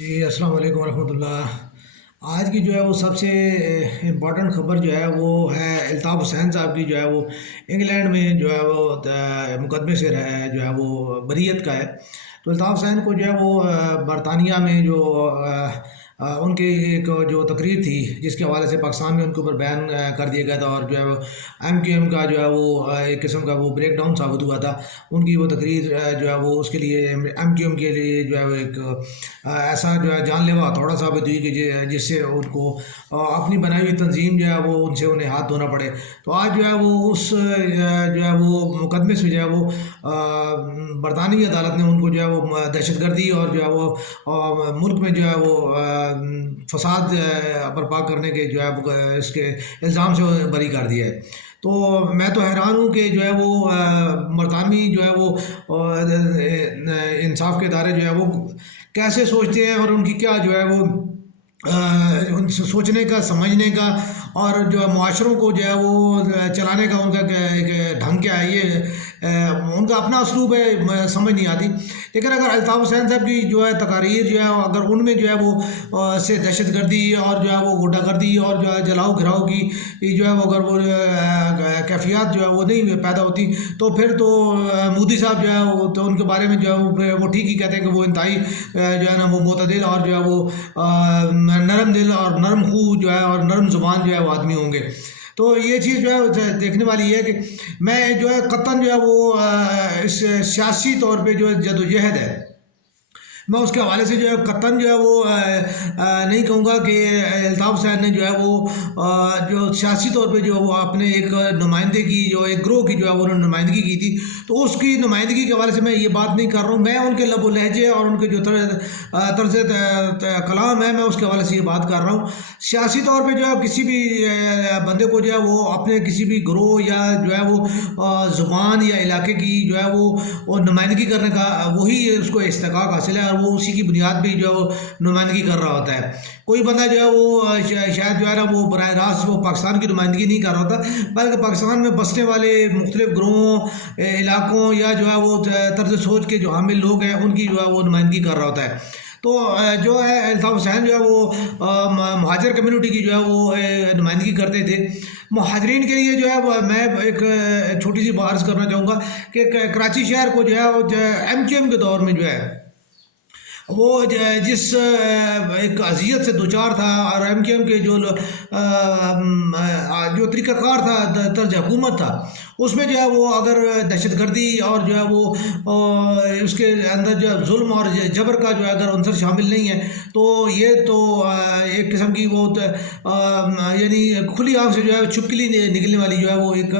جی السلام علیکم ورحمۃ اللہ۔ آج کی جو ہے وہ سب سے امپورٹنٹ خبر جو ہے وہ ہے الطاف حسین صاحب کی، جو ہے وہ انگلینڈ میں جو ہے وہ مقدمے سے جو ہے وہ بریت کا ہے۔ تو الطاف حسین کو جو ہے وہ برطانیہ میں جو ان کی ایک جو تقریر تھی جس کے حوالے سے پاکستان میں ان کے اوپر بین کر دیا گیا تھا، اور جو ہے وہ ایم کیو ایم کا جو ہے وہ ایک قسم کا وہ بریک ڈاؤن ثابت ہوا تھا۔ ان کی وہ تقریر جو ہے وہ اس کے لیے ایم کیو ایم کے لیے جو ہے وہ ایک ایسا جو ہے جان لیوا ہتھوڑا ثابت ہوئی کہ جس سے ان کو اپنی بنائی ہوئی تنظیم جو ہے وہ انہیں ہاتھ دھونا پڑے۔ تو آج جو ہے وہ اس جو ہے وہ مقدمے سے جو ہے وہ برطانوی عدالت نے ان کو جو ہے وہ دہشت گردی اور جو ہے وہ ملک میں جو ہے وہ فساد برپا کرنے کے جو ہے اس کے الزام سے بری کر دیا ہے۔ تو میں تو حیران ہوں کہ جو ہے وہ برطانوی جو ہے وہ انصاف کے ادارے جو ہے وہ کیسے سوچتے ہیں، اور ان کی کیا جو ہے وہ سوچنے کا، سمجھنے کا اور جو ہے معاشروں کو جو ہے وہ چلانے کا ان کا ایک ڈھنگ کیا ہے، یہ ان کا اپنا اسلوب ہے، سمجھ نہیں آتی۔ لیکن اگر الطاف حسین صاحب کی جو ہے تقاریر جو ہے اگر ان میں جو ہے وہ سے دہشت گردی اور جو ہے وہ غنڈہ گردی اور جو ہے جلاؤ گھراؤ کی جو ہے وہ اگر وہ کیفیات جو ہے وہ نہیں پیدا ہوتی، تو پھر تو مودی صاحب جو ہے وہ تو ان کے بارے میں جو ہے وہ ٹھیک ہی کہتے ہیں کہ وہ انتہائی جو ہے نا وہ معتدل اور جو ہے وہ نرم دل اور نرم خو جو ہے اور نرم زبان جو ہے وہ آدمی ہوں گے۔ تو یہ چیز جو ہے دیکھنے والی ہے کہ میں جو ہے قطعاً جو ہے وہ اس سیاسی طور پہ جو ہے جدوجہد ہے، میں اس کے حوالے سے جو ہے قطعاً جو ہے وہ نہیں کہوں گا کہ الطاف حسین نے جو ہے وہ جو سیاسی طور پہ جو وہ اپنے ایک نمائندے کی جو ایک گروہ کی جو ہے انہوں نے نمائندگی کی تھی، تو اس کی نمائندگی کے حوالے سے میں یہ بات نہیں کر رہا ہوں۔ میں ان کے لب و لہجے اور ان کے جو طرز کلام ہے، میں اس کے حوالے سے یہ بات کر رہا ہوں۔ سیاسی طور پہ جو ہے کسی بھی بندے کو جو ہے وہ اپنے کسی بھی گروہ یا جو ہے وہ زبان یا علاقے کی جو ہے وہ نمائندگی کرنے کا وہی اس کو استحقاق حاصل ہے، اور وہ اسی کی بنیاد پہ جو ہے وہ نمائندگی کر رہا ہوتا ہے۔ کوئی بندہ جو ہے وہ شاید جو ہے نا وہ براہ راست وہ پاکستان کی نمائندگی نہیں کر رہا ہوتا، بلکہ پاکستان میں بسنے والے مختلف گروہوں، علاقوں یا جو ہے وہ طرز سوچ کے جو حامل لوگ ہیں ان کی جو ہے وہ نمائندگی کر رہا ہوتا ہے۔ تو جو ہے الطاف حسین جو ہے وہ مہاجر کمیونٹی کی جو ہے وہ نمائندگی کرتے تھے۔ مہاجرین کے لیے جو ہے میں ایک چھوٹی سی بات کرنا چاہوں گا کہ کراچی شہر کو جو ہے وہ ایم کیو ایم کے دور میں جو ہے وہ جس ایک اذیت سے دوچار تھا، اور ایم کیو ایم کے جو طریقہ کار تھا، طرز حکومت تھا، اس میں جو ہے وہ اگر دہشت گردی اور جو ہے وہ اس کے اندر جو ہے ظلم اور جبر کا جو ہے اگر عنصر شامل نہیں ہے، تو یہ تو ایک قسم کی وہ یعنی کھلی آنکھ سے جو ہے چھپکلی نکلنے والی جو ہے وہ ایک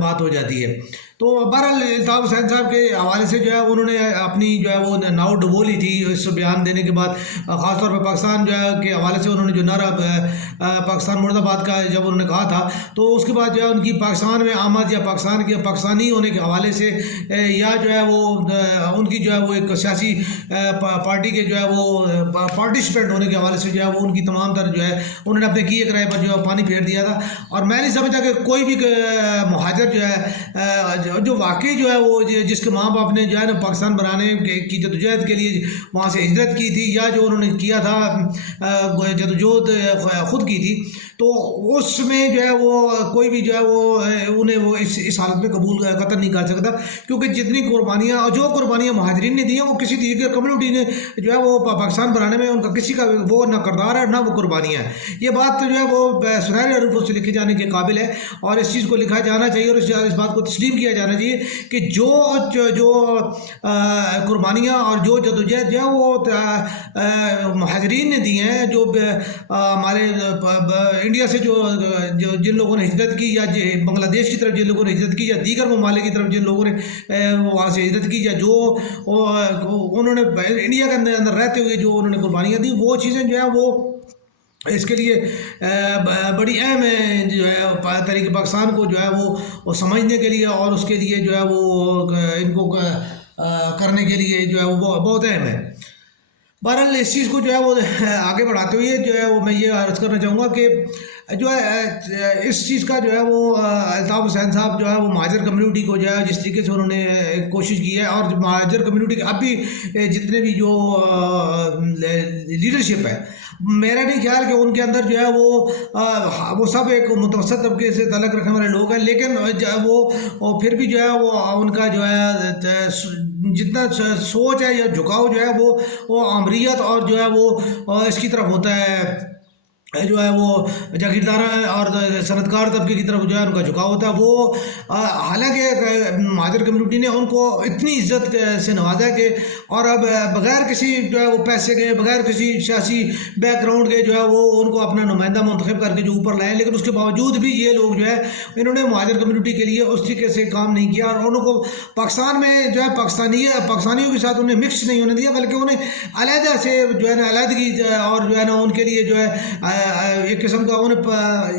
بات ہو جاتی ہے۔ تو بہرحال الطاف حسین صاحب کے حوالے سے جو ہے انہوں نے اپنی جو ہے وہ ناؤ ڈبو لی تھی اس بیان دینے کے بعد، خاص طور پہ پاکستان جو ہے کے حوالے سے انہوں نے جو نعرہ پاکستان مرد آباد کا جب انہوں نے کہا تھا، تو اس کے بعد جو ہے ان کی پاکستان میں آمد یا پاکستان کے پاکستانی ہونے کے حوالے سے یا جو ہے وہ ان کی جو ہے وہ ایک سیاسی پارٹی کے جو ہے وہ پارٹیسپینٹ ہونے کے حوالے سے جو ہے وہ ان کی تمام تر جو ہے انہوں نے اپنے کیے کرائے پر جو ہے پانی پھیر دیا تھا۔ اور میں نہیں سمجھتا کہ کوئی بھی مہاجر جو ہے جو واقعی جو ہے وہ جس کے ماں باپ نے جو ہے نا پاکستان بنانے کی جدوجہد کے لیے وہاں سے ہجرت کی تھی، یا جو انہوں نے کیا تھا جدوجہد خود کی تھی، تو اس میں جو ہے وہ کوئی بھی جو ہے وہ انہیں وہ اس حالت میں قبول قطع نہیں کر سکتا، کیونکہ جتنی قربانیاں اور جو قربانیاں مہاجرین نے دی ہیں وہ کسی دیگر کمیونٹی نے جو ہے وہ پاکستان بنانے میں ان کا کسی کا وہ نہ کردار ہے نہ وہ قربانیاں ہیں۔ یہ بات جو ہے وہ سنہرے حروف سے لکھے جانے کے قابل ہے، اور اس چیز کو لکھا جانا چاہیے اور اس بات کو تسلیم کیا جانا چاہیے کہ جو قربانیاں اور جو جدوجہد جو ہے وہ مہاجرین نے دی ہیں، جو ہمارے انڈیا سے جو جن لوگوں نے ہجرت کی، یا بنگلہ دیش کی طرف جن لوگوں نے ہجرت کی، یا دیگر ممالک کی طرف جن لوگوں نے وہاں سے ہجرت کی، یا جو انہوں نے انڈیا کے اندر رہتے ہوئے جو انہوں نے قربانیاں دی، وہ چیزیں جو ہے وہ اس کے لیے بڑی اہم ہے، جو ہے تحریک پاکستان کو جو ہے وہ سمجھنے کے لیے اور اس کے لیے جو ہے وہ ان کو کرنے کے لیے جو ہے وہ بہت اہم ہے۔ بہرحال اس چیز کو جو ہے وہ آگے بڑھاتے ہوئے جو ہے وہ میں یہ عرض کرنا چاہوں گا کہ جو ہے اس چیز کا جو ہے وہ الطاف حسین صاحب جو ہے وہ مہاجر کمیونٹی کو جو ہے جس طریقے سے انہوں نے کوشش کی ہے، اور مہاجر کمیونٹی کے اب بھی جتنے بھی جو لیڈرشپ ہے، میرا نہیں خیال کہ ان کے اندر جو ہے وہ سب ایک متوسط طبقے سے تعلق رکھنے والے لوگ ہیں، لیکن وہ پھر بھی جو ہے وہ ان کا جو ہے جتنا سوچ ہے یا جھکاؤ جو ہے وہ آمریت اور جو ہے وہ اس کی طرف ہوتا ہے، جو ہے وہ جاگیردار اور صنعت کار طبقے کی طرف جو ہے ان کا جھکاؤ ہوتا ہے۔ وہ حالانکہ مہاجر کمیونٹی نے ان کو اتنی عزت سے نوازا ہے کہ اور اب بغیر کسی جو ہے وہ پیسے کے، بغیر کسی سیاسی بیک گراؤنڈ کے جو ہے وہ ان کو اپنا نمائندہ منتخب کر کے جو اوپر لائے، لیکن اس کے باوجود بھی یہ لوگ جو ہے انہوں نے مہاجر کمیونٹی کے لیے اس طریقے سے کام نہیں کیا، اور ان کو پاکستان میں جو ہے پاکستانیوں کے ساتھ انہیں مکس نہیں ہونے دیا، بلکہ انہیں علیحدہ سے جو ہے نا علیحدگی اور جو ہے نا ان کے لیے جو ہے ایک قسم کا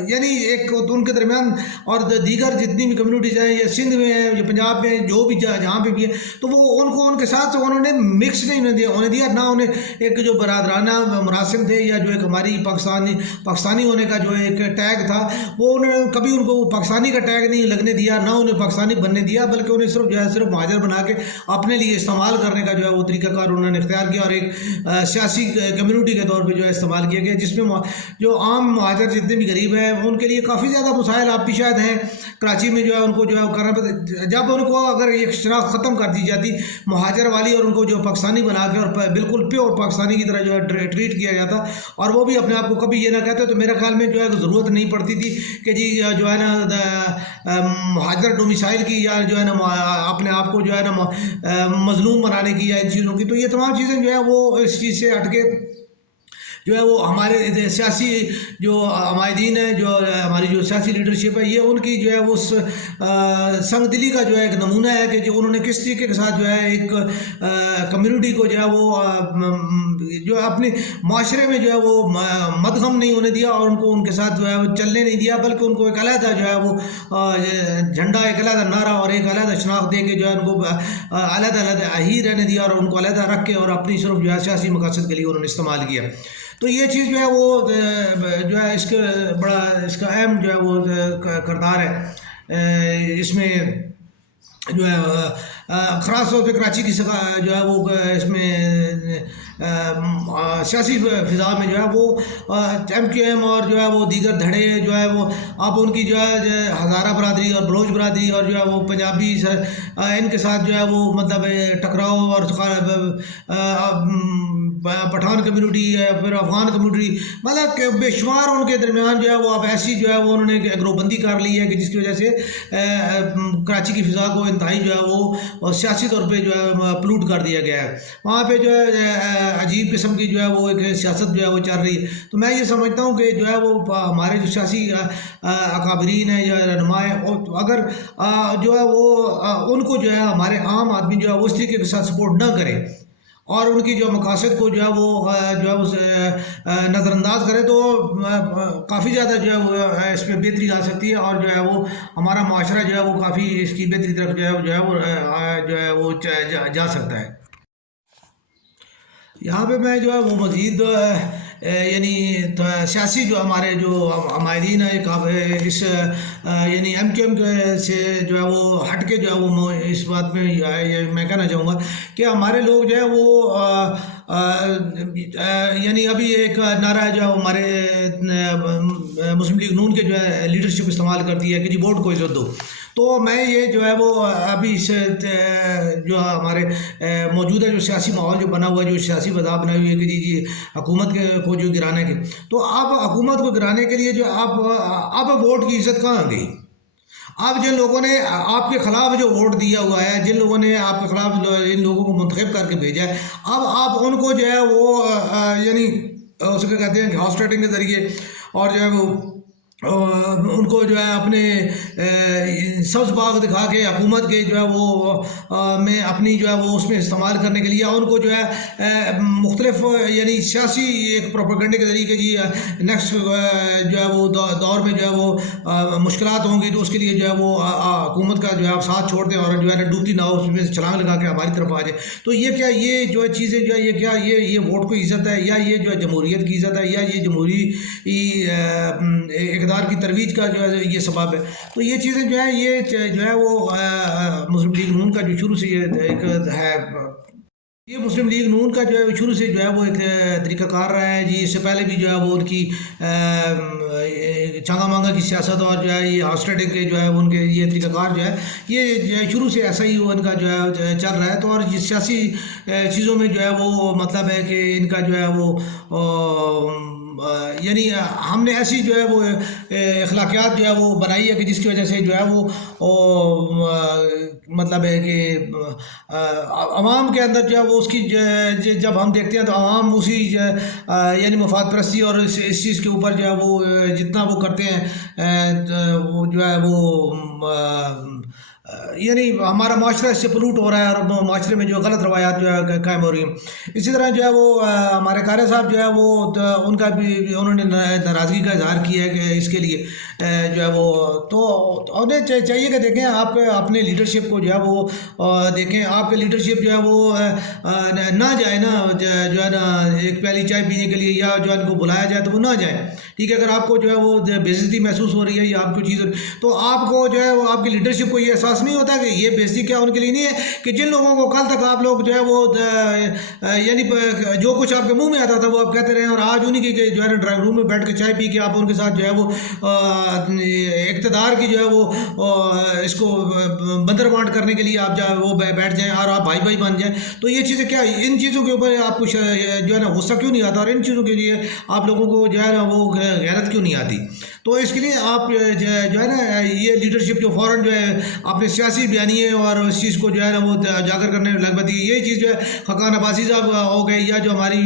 یعنی ایک ان کے درمیان اور دیگر جتنی بھی کمیونٹیز ہیں، یا سندھ میں ہیں یا پنجاب میں جو بھی جہاں پہ بھی ہے، تو وہ ان کو ان کے ساتھ انہوں نے مکس نہیں ہونے دیا، نہ انہیں ایک جو برادرانہ مراسم تھے یا جو ایک ہماری پاکستانی ہونے کا جو ایک ٹیگ تھا، وہ انہوں نے کبھی ان کو پاکستانی کا ٹیگ نہیں لگنے دیا، نہ انہیں پاکستانی بننے دیا، بلکہ انہیں صرف جو ہے صرف مہاجر بنا کے اپنے لیے استعمال کرنے کا جو ہے وہ طریقہ کار انہوں نے اختیار کیا، اور ایک سیاسی کمیونٹی کے طور پہ جو ہے استعمال کیا گیا، جس میں جو عام مہاجر جتنے بھی غریب ہیں ان کے لیے کافی زیادہ مسائل آپ بھی شاید ہیں کراچی میں جو ہے ان کو جو ہے کرنا پڑتا، جب ان کو اگر یہ شناخت ختم کر دی جاتی مہاجر والی اور ان کو جو پاکستانی بنا کے اور بالکل پیور پاکستانی کی طرح جو ہے ٹریٹ کیا جاتا، اور وہ بھی اپنے آپ کو کبھی یہ نہ کہتے، تو میرے خیال میں جو ہے ضرورت نہیں پڑتی تھی کہ جی جو ہے نا مہاجر ڈومیسائل کی یا جو ہے نا اپنے آپ کو جو ہے نا مظلوم بنانے کی یا ان چیزوں کی۔ تو یہ تمام چیزیں جو ہے وہ اس چیز سے ہٹ کے جو ہے وہ ہمارے سیاسی جو عمائدین ہیں، جو ہماری جو سیاسی لیڈرشپ ہے، یہ ان کی جو ہے وہ سنگ دلی کا جو ہے ایک نمونہ ہے کہ جو انہوں نے کس طریقے کے ساتھ جو ہے ایک کمیونٹی کو جو ہے وہ جو اپنے معاشرے میں جو ہے وہ مدغم نہیں ہونے دیا، اور ان کو ان کے ساتھ جو ہے وہ چلنے نہیں دیا، بلکہ ان کو ایک علیحدہ جو ہے وہ جھنڈا، ایک علیحدہ نعرہ اور ایک علیحدہ شناخت دے کے جو ہے ان کو علیحدہ ہی رہنے دیا، اور ان کو علیحدہ رکھ کے اور اپنی صرف جو ہے سیاسی مقاصد کے لیے انہوں نے استعمال کیا۔ تو یہ چیز جو ہے وہ جو ہے اس کا اہم جو ہے وہ کردار ہے اس میں، جو ہے خاص طور پہ کراچی کی جو ہے وہ اس میں سیاسی فضا میں جو ہے وہ ایم کیو ایم اور جو ہے وہ دیگر دھڑے جو ہے وہ اب ان کی جو ہے ہزارہ برادری اور بلوچ برادری اور جو ہے وہ پنجابی ان کے ساتھ جو ہے وہ مطلب ٹکراؤ، اور پٹھان کمیونٹی ہے، پھر افغان کمیونٹی، مطلب کہ بے شمار ان کے درمیان جو ہے وہ اب ایسی جو ہے وہ انہوں نے گروہ بندی کر لی ہے کہ جس کی وجہ سے کراچی کی فضا کو انتہائی جو ہے وہ سیاسی طور پہ جو ہے پلوٹ کر دیا گیا ہے، وہاں پہ جو ہے عجیب قسم کی جو ہے وہ ایک سیاست جو ہے وہ چل رہی ہے۔ تو میں یہ سمجھتا ہوں کہ جو ہے وہ ہمارے جو سیاسی اکابرین ہیں یا رہنما ہیں، اگر جو ہے وہ ان کو جو ہے ہمارے عام آدمی جو ہے اس طریقے کے ساتھ سپورٹ نہ کرے اور ان کی جو مقاصد کو جو ہے وہ نظر انداز کرے، تو کافی زیادہ جو ہے وہ اس میں بہتری آ سکتی ہے، اور جو ہے وہ ہمارا معاشرہ جو ہے وہ کافی اس کی بہتری طرف جو ہے وہ جا سکتا ہے۔ یہاں پہ میں جو ہے وہ مزید یعنی سیاسی جو ہمارے جو عمائدین ہیں اس یعنی ایم کیو ایم سے جو ہے وہ ہٹ کے جو ہے وہ اس بات میں میں کہنا چاہوں گا کہ ہمارے لوگ جو ہے وہ یعنی ابھی ایک نعرہ ہے جو ہے ہمارے مسلم لیگ نون کے جو ہے لیڈرشپ استعمال کرتی ہے کہ جی ووٹ کو عزت دو، تو میں یہ جو ہے وہ ابھی اس جو ہمارے موجودہ جو سیاسی ماحول جو بنا ہوا ہے، جو سیاسی فضا بنائی ہوئی ہے کہ جی حکومت کو جو گرانے کے، تو اب حکومت کو گرانے کے لیے جو اب ووٹ کی عزت کہاں گئی؟ اب جن لوگوں نے آپ کے خلاف جو ووٹ دیا ہوا ہے، جن لوگوں نے آپ کے خلاف ان لوگوں کو منتخب کر کے بھیجا ہے، اب آپ ان کو جو ہے وہ یعنی اس کو کہتے ہیں کہ ہاؤس ریٹنگ کے ذریعے اور جو ہے وہ ان کو جو ہے اپنے سبز باغ دکھا کے حکومت کے جو ہے وہ میں اپنی جو ہے وہ اس میں استعمال کرنے کے لیے ان کو جو ہے مختلف یعنی سیاسی ایک پروپیگنڈے کے ذریعے جی نیکسٹ جو ہے وہ دور میں جو ہے وہ مشکلات ہوں گی، تو اس کے لیے جو ہے وہ حکومت کا جو ہے ساتھ چھوڑ دیں اور جو ہے ڈوبتی ناؤ اس میں چھلانگ لگا کے ہماری طرف آ جائے۔ تو یہ کیا یہ جو چیزیں جو ہے یہ کیا یہ ووٹ کو عزت ہے، یا یہ جو ہے جمہوریت کی عزت ہے، یا یہ جمہوری اقدار کی ترویج کا جو ہے یہ سبب ہے؟ تو یہ چیزیں جو ہے یہ جو ہے وہ مسلم لیگ نون کا جو شروع سے یہ ایک ہے یہ مسلم لیگ نون کا جو ہے شروع سے جو ہے وہ ایک طریقہ کار رہا ہے جی. اس سے پہلے بھی جو ہے وہ ان کی چانگا مانگا کی سیاست اور جو ہے یہ ہاؤس ٹریڈنگ کے جو ہے ان کے یہ طریقہ کار جو ہے یہ شروع سے ایسا ہی ان کا جو ہے چل رہا ہے. تو اور سیاسی چیزوں میں جو ہے وہ مطلب ہے کہ ان کا جو ہے وہ یعنی ہم نے ایسی جو ہے وہ اخلاقیات جو ہے وہ بنائی ہے کہ جس کی وجہ سے جو ہے وہ مطلب ہے کہ عوام کے اندر جو ہے وہ اس کی جب ہم دیکھتے ہیں تو عوام اسی یعنی مفاد پرستی اور اس چیز کے اوپر جو ہے وہ جتنا وہ کرتے ہیں وہ جو ہے وہ یعنی ہمارا معاشرہ اس سے پلوٹ ہو رہا ہے اور معاشرے میں جو غلط روایات جو ہے قائم ہو رہی ہیں. اسی طرح جو ہے وہ ہمارے قاری صاحب جو ہے وہ ان کا بھی انہوں نے ناراضگی کا اظہار کیا ہے کہ اس کے لیے جو ہے وہ تو انہیں چاہیے کہ دیکھیں آپ اپنے لیڈرشپ کو جو ہے وہ دیکھیں. آپ کے لیڈرشپ جو ہے وہ نہ جائے نا جو ہے نا ایک پیالی چائے پینے کے لیے یا جو ہے ان کو بلایا جائے تو وہ نہ جائے. ٹھیک ہے, اگر آپ کو جو ہے وہ بے عزتی محسوس ہو رہی ہے یا آپ کو چیز تو آپ کو جو ہے وہ آپ کی لیڈرشپ کو یہ احساس نہیں ہوتا کہ یہ بے عزتی کیا ان کے لیے نہیں ہے کہ جن لوگوں کو کل تک آپ لوگ جو ہے وہ یعنی جو کچھ آپ کے منہ میں آتا تھا وہ آپ کہتے رہے ہیں اور آج انہیں کی جو ہے نا ڈرائنگ روم میں بیٹھ کے چائے پی کے آپ ان کے ساتھ جو ہے وہ اقتدار کی جو ہے وہ اس کو بندر بانٹ کرنے کے لیے آپ جو ہے وہ بیٹھ جائیں اور آپ بھائی بھائی بن جائیں. تو یہ چیزیں کیا ان چیزوں کے اوپر آپ کو جو ہے نا غصہ کیوں نہیں آتا اور ان چیزوں کے لیے آپ لوگوں کو جو ہے نا وہ غیرت کیوں نہیں آتی؟ تو اس کے لیے آپ جو ہے نا یہ لیڈرشپ جو فوراً جو ہے اپنے سیاسی بیانیے اور اس چیز کو جو ہے نا وہ اجاگر کرنے لگ پاتی ہے. یہی چیز جو ہے خاقان عباسی صاحب ہو گئے یا جو ہماری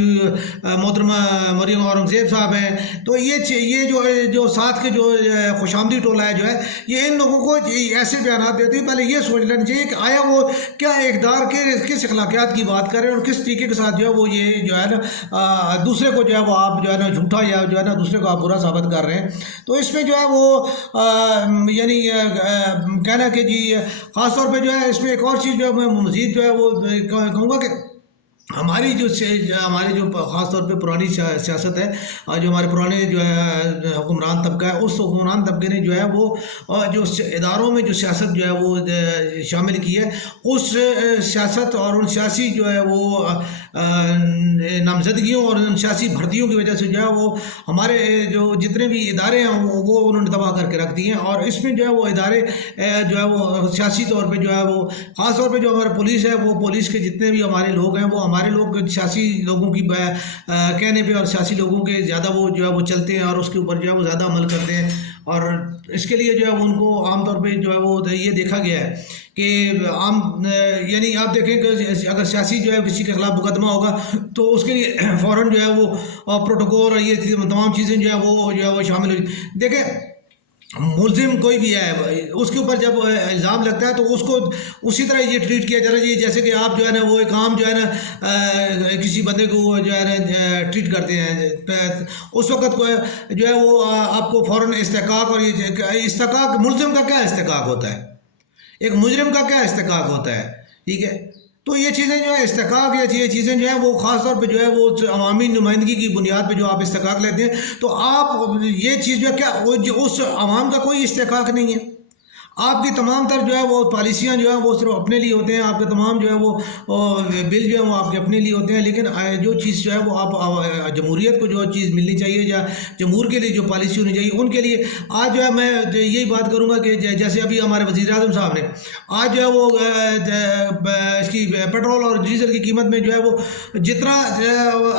محترمہ مریم اورنگزیب صاحب ہیں, تو یہ جو ساتھ کے جو خوش آمدی ٹولہ ہے جو ہے یہ ان لوگوں کو ایسے بیانات دیتے ہیں. پہلے یہ سوچ لینا چاہیے کہ آیا وہ کیا اقدار کے کس اخلاقیات کی بات کریں اور کس طریقے کے ساتھ جو ہے وہ یہ جو ہے نا دوسرے کو جو ہے وہ آپ جو ہے نا جھوٹا یا جو ہے نا دوسرے کو آپ برا ثابت کر رہے ہیں. تو اس میں جو ہے وہ یعنی کہنا کہ جی خاص طور پہ جو ہے اس میں ایک اور چیز جو ہے میں مزید جو ہے وہ کہوں گا کہ ہماری جو خاص طور پہ پرانی سیاست ہے اور جو ہمارے پرانے جو ہے حکمران طبقہ ہے اس حکمران طبقے نے جو ہے وہ جو اداروں میں جو سیاست جو ہے وہ شامل کی ہے اس سیاست اور ان سیاسی جو ہے وہ نامزدگیوں اور ان سیاسی بھرتیوں کی وجہ سے جو ہے وہ ہمارے جو جتنے بھی ادارے ہیں وہ انہوں نے تباہ کر کے رکھ دی ہیں. اور اس میں جو ہے وہ ادارے جو ہے وہ سیاسی طور پہ جو ہے وہ خاص طور پہ جو ہمارا پولیس ہے وہ پولیس کے جتنے بھی ہمارے لوگ ہیں وہ ہمارے لوگ سیاسی لوگوں کی کہنے پہ اور سیاسی لوگوں کے زیادہ وہ جو ہے وہ چلتے ہیں اور اس کے اوپر جو ہے وہ زیادہ عمل کرتے ہیں. اور اس کے لیے جو ہے ان کو عام طور پہ جو ہے وہ یہ دیکھا گیا ہے کہ عام یعنی آپ دیکھیں کہ اگر سیاسی جو ہے کسی کے خلاف مقدمہ ہوگا تو اس کے لیے فوراً جو ہے وہ پروٹوکول اور یہ تمام چیزیں جو ہے وہ شامل ہوئی. دیکھیں ملزم کوئی بھی ہے اس کے اوپر جب الزام لگتا ہے تو اس کو اسی طرح یہ ٹریٹ کیا جانا چاہیے جیسے کہ آپ جو ہے نا وہ ایک عام جو ہے نا کسی بندے کو جو ہے نا ٹریٹ کرتے ہیں. اس وقت جو ہے وہ آپ کو فوراً استحقاق اور یہ استحقاق ملزم کا کیا استحقاق ہوتا ہے, ایک مجرم کا کیا استحقاق ہوتا ہے. ٹھیک ہے, تو یہ چیزیں جو ہے استحقاق یا یہ چیزیں جو ہیں وہ خاص طور پہ جو ہے وہ عوامی نمائندگی کی بنیاد پہ جو آپ استحقاق لیتے ہیں تو آپ یہ چیز جو ہے کیا اس عوام کا کوئی استحقاق نہیں ہے. آپ کی تمام تر جو ہے وہ پالیسیاں جو ہیں وہ صرف اپنے لیے ہوتے ہیں, آپ کے تمام جو ہے وہ بل جو ہے وہ آپ کے اپنے لیے ہوتے ہیں. لیکن جو چیز جو ہے وہ آپ جمہوریت کو جو چیز ملنی چاہیے یا جمہور کے لیے جو پالیسی ہونی چاہیے ان کے لیے آج جو ہے میں یہی بات کروں گا کہ جیسے ابھی ہمارے وزیر اعظم صاحب نے آج جو ہے وہ اس کی پیٹرول اور ڈیزل کی قیمت میں جو ہے وہ جتنا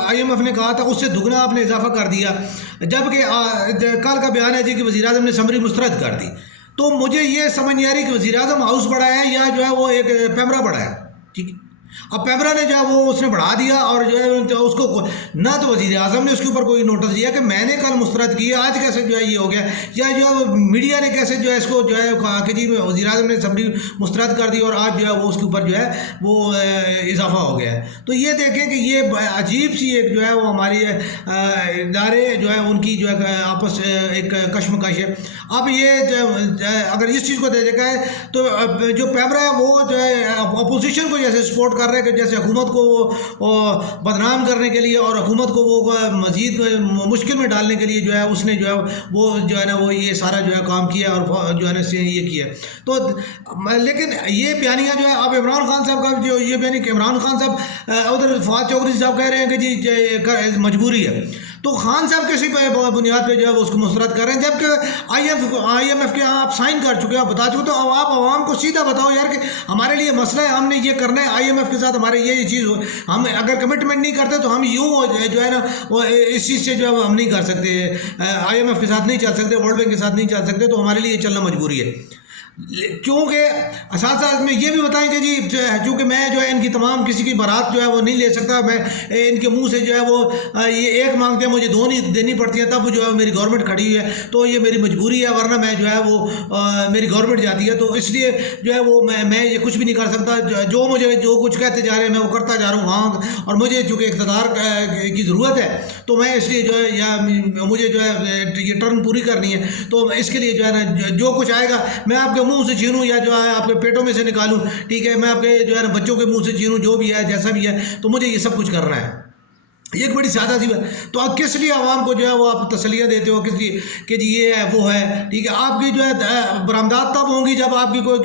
IMF نے کہا تھا اس سے دگنا آپ نے اضافہ کر دیا, جبکہ کل کا بیان ہے جی کہ وزیر اعظم نے سمری مسترد کر دی. تو مجھے یہ سمجھ نہیں آ رہی کہ وزیر اعظم ہاؤس بڑا ہے یا جو ہے وہ ایک پیمرا بڑا ہے. ٹھیک ہے, اب پیمرا نے جو ہے وہ اس نے بڑھا دیا اور جو ہے اس کو نہ تو وزیر اعظم نے اس کے اوپر کوئی نوٹس دیا کہ میں نے کل مسترد کیا آج کیسے جو ہے یہ ہو گیا, یا جو ہے میڈیا نے کیسے جو ہے اس کو جو ہے کہا کہ جی وزیر اعظم نے سبھی مسترد کر دی اور آج جو ہے وہ اس کے اوپر جو ہے وہ اضافہ ہو گیا ہے. تو یہ دیکھیں کہ یہ عجیب سی ایک جو ہے وہ ہماری ادارے جو ہے ان کی جو ہے آپس ایک کشمکش ہے. اب یہ اگر اس چیز کو دیکھا ہے تو جو پیمرا ہے وہ جو ہے اپوزیشن کو جیسے سپورٹ کر کر رہے ہیں کہ جیسے حکومت کو وہ بدنام کرنے کے لیے اور حکومت کو وہ مزید مشکل میں ڈالنے کے لیے جو ہے اس نے جو ہے وہ نا وہ یہ سارا جو ہے کام کیا اور جو ہے نا یہ کیا. تو لیکن یہ بیانیہ جو ہے اب عمران خان صاحب کا جو یہ بیانی کہ عمران خان صاحب ادھر فواد چودھری صاحب کہہ رہے ہیں کہ جی مجبوری ہے. تو خان صاحب کسی بنیاد پہ جو ہے وہ اس کو مسترد کر رہے ہیں جبکہ آئی ایم ایف کے آپ سائن کر چکے آپ بتا چکے. تو آپ عوام کو سیدھا بتاؤ یار کہ ہمارے لیے مسئلہ ہے, ہم نے یہ کرنا ہے, آئی ایم ایف کے ساتھ ہمارے یہ چیز ہم اگر کمٹمنٹ نہیں کرتے تو ہم یوں جو ہے نا وہ اس چیز سے جو ہے ہم نہیں کر سکتے, آئی ایم ایف کے ساتھ نہیں چل سکتے, ورلڈ بینک کے ساتھ نہیں چل سکتے, تو ہمارے لیے چلنا مجبوری ہے. کیونکہ ساتھ ساتھ میں یہ بھی بتائیں کہ جی چونکہ میں جو ہے ان کی تمام کسی کی برات جو ہے وہ نہیں لے سکتا, میں ان کے منہ سے جو ہے وہ یہ ایک مانگتے ہیں مجھے دو نہیں دینی پڑتی ہیں, تب جو ہے میری گورنمنٹ کھڑی ہوئی ہے تو یہ میری مجبوری ہے, ورنہ میں جو ہے وہ میری گورنمنٹ جاتی ہے. تو اس لیے جو ہے وہ میں یہ کچھ بھی نہیں کر سکتا, جو مجھے جو کچھ کہتے جا رہے ہیں میں وہ کرتا جا رہا ہوں. ہاں, اور مجھے چونکہ اقتدار کی ضرورت ہے تو میں اس لیے جو ہے یا مجھے جو ہے یہ ٹرن پوری کرنی ہے, تو اس کے لیے جو ہے نا جو کچھ آئے گا میں آپ کے منہ سے چھینوں یا جو ہے آپ کے پیٹوں میں سے نکالوں, ٹھیک ہے, میں آپ کے جو ہے نا بچوں کے منہ سے چھینوں, جو بھی ہے جیسا بھی ہے, تو مجھے یہ سب کچھ کرنا ہے. یہ ایک بڑی سادہ سی بات. تو آپ کس لیے عوام کو جو ہے وہ آپ تسلیاں دیتے ہو, کس لیے کہ جی یہ ہے وہ ہے, ٹھیک ہے. آپ کی جو ہے برآمدات تب ہوں گی جب آپ کی کوئی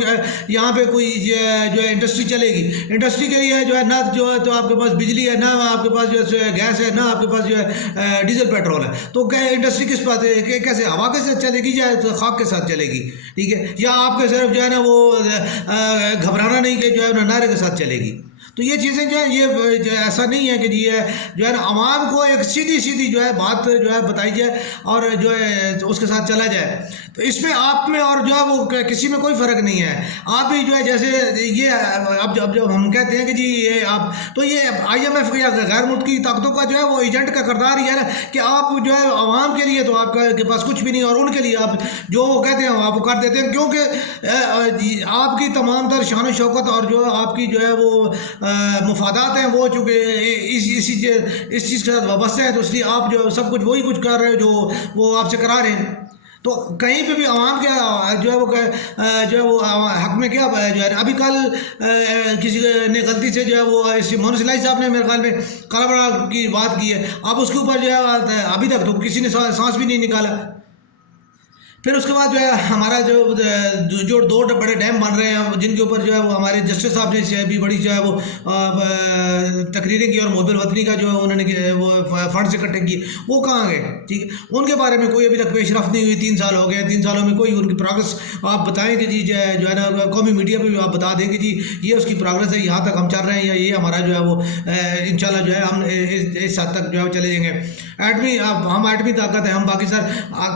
یہاں پہ کوئی جو ہے انڈسٹری چلے گی. انڈسٹری کے لیے جو ہے نہ جو ہے تو آپ کے پاس بجلی ہے, نہ آپ کے پاس جو ہے گیس ہے, نہ آپ کے پاس جو ہے ڈیزل پیٹرول ہے. تو انڈسٹری کس بات ہے, کیسے ہوا کے ساتھ چلے گی یا خاک کے ساتھ چلے گی, ٹھیک ہے, یا آپ کے صرف جو ہے نا وہ گھبرانا نہیں کہ جو ہے نعرے کے ساتھ چلے گی. تو یہ چیزیں جو ہیں یہ ایسا نہیں ہے کہ جی جو ہے نا عوام کو ایک سیدھی جو ہے بات جو ہے بتائی جائے اور جو ہے اس کے ساتھ چلا جائے. تو اس میں آپ میں اور جو ہے وہ کسی میں کوئی فرق نہیں ہے. آپ بھی جو ہے جیسے یہ اب جب ہم کہتے ہیں کہ جی یہ آپ, تو یہ آئی ایم ایف یا غیر ملکی طاقتوں کا جو ہے وہ ایجنٹ کا کردار یہ ہے کہ آپ جو ہے عوام کے لیے تو آپ کے پاس کچھ بھی نہیں, اور ان کے لیے آپ جو وہ کہتے ہیں آپ کر دیتے ہیں, کیونکہ آپ کی تمام تر شان و شوکت اور جو آپ کی جو ہے وہ مفادات ہیں وہ چونکہ اس چیز کے ساتھ وابستہ ہیں, تو اس لیے آپ جو سب کچھ وہی کچھ کر رہے ہیں جو وہ آپ سے کرا رہے ہیں. تو کہیں پہ بھی عوام کیا جو ہے وہ حق میں کیا جو ہے ابھی کل کسی نے غلطی سے جو ہے وہ محمد صلاحی صاحب نے میرے خیال میں کالا کی بات کی ہے, اب اس کے اوپر جو ہے ابھی تک تو کسی نے سانس بھی نہیں نکالا. پھر اس کے بعد جو ہے ہمارا جو دو بڑے ڈیم بن رہے ہیں جن کے اوپر جو ہے وہ ہمارے جسٹس صاحب نے بھی بڑی جو ہے وہ تقریریں کی اور محب الوطنی کا جو ہے انہوں نے وہ فنڈ اکٹھے کی, وہ کہاں گئے, ٹھیک ہے, ان کے بارے میں کوئی ابھی تک پیش رفت نہیں ہوئی. 3 سال ہو گئے, 3 سالوں میں کوئی ان کی پروگرس آپ بتائیں کہ جی جو ہے نا قومی میڈیا پہ بھی آپ بتا دیں کہ جی یہ اس کی پروگرس ہے, یہاں تک ہم چل رہے ہیں, یا یہ ہمارا جو ہے وہ انشاءاللہ جو ہے ہم اس حد تک جو ہے چلے جائیں گے. ہم ایٹمی طاقت ہے, ہم باقی سر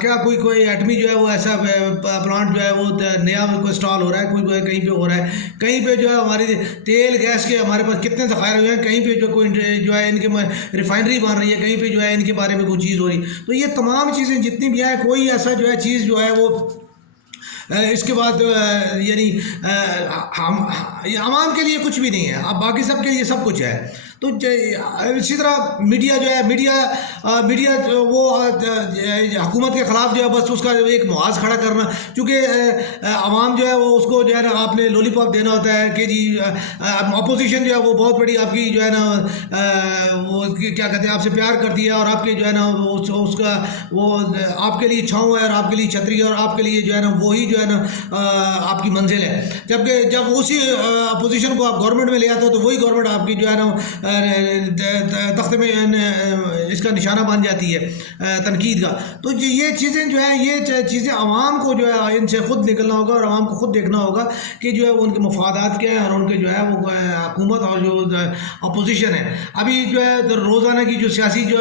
کیا کوئی ایٹمی جو ہے وہ ایسا پلانٹ جو ہے وہ نیا کوئی اسٹال ہو رہا ہے, کوئی کہیں پہ ہو رہا ہے, کہیں پہ جو ہے ہماری تیل گیس کے ہمارے پاس کتنے ذخائر ہوئے ہیں, کہیں پہ جو کوئی جو ہے ان کے ریفائنری بن رہی ہے, کہیں پہ جو ہے ان کے بارے میں کوئی چیز ہو رہی. تو یہ تمام چیزیں جتنی بھی ہیں کوئی ایسا جو ہے چیز جو ہے وہ اس کے بعد یعنی عوام کے لیے کچھ بھی نہیں ہے, اب باقی سب کے لیے سب کچھ ہے. تو اسی طرح میڈیا جو ہے میڈیا وہ حکومت کے خلاف جو ہے بس اس کا ایک محاذ کھڑا کرنا, چونکہ عوام جو ہے وہ اس کو جو ہے نا آپ نے لولی پاپ دینا ہوتا ہے کہ جی اپوزیشن جو ہے وہ بہت بڑی آپ کی جو ہے نا وہ کیا کہتے ہیں آپ سے پیار کرتی ہے, اور آپ کے جو ہے نا اس کا وہ آپ کے لیے چھاؤں ہے اور آپ کے لیے چھتری ہے, اور آپ کے لیے جو ہے نا وہی جو ہے نا آپ کی منزل ہے. جبکہ جب اسی اپوزیشن کو آپ گورنمنٹ میں لے آتے ہو تو وہی گورنمنٹ آپ کی جو ہے نا تخت میں اس کا نشانہ بن جاتی ہے تنقید کا. تو یہ چیزیں جو ہیں یہ چیزیں عوام کو جو ہے ان سے خود نکلنا ہوگا, اور عوام کو خود دیکھنا ہوگا کہ جو ہے ان کے مفادات کیا ہیں, اور ان کے جو ہے وہ حکومت اور جو اپوزیشن ہے. ابھی جو ہے روزانہ کی جو سیاسی جو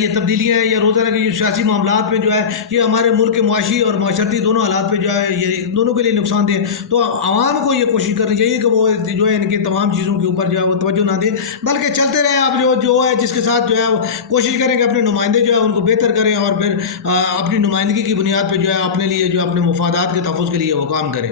یہ تبدیلیاں ہیں یا روزانہ کی جو سیاسی معاملات میں جو ہے یہ ہمارے ملک کے معاشی اور معاشرتی دونوں حالات پہ جو ہے یہ دونوں کے لیے نقصان دہ. تو عوام کو یہ کوشش کرنی چاہیے کہ وہ جو ہے ان کے تمام چیزوں کے اوپر جو ہے وہ توجہ نہ دیں, بلکہ چلتے رہیں. آپ جو ہے جس کے ساتھ جو ہے وہ کوشش کریں کہ اپنے نمائندے جو ہے ان کو بہتر کریں, اور پھر اپنی نمائندگی کی بنیاد پہ جو ہے اپنے لیے جو اپنے مفادات کے تحفظ کے لیے وہ کام کریں.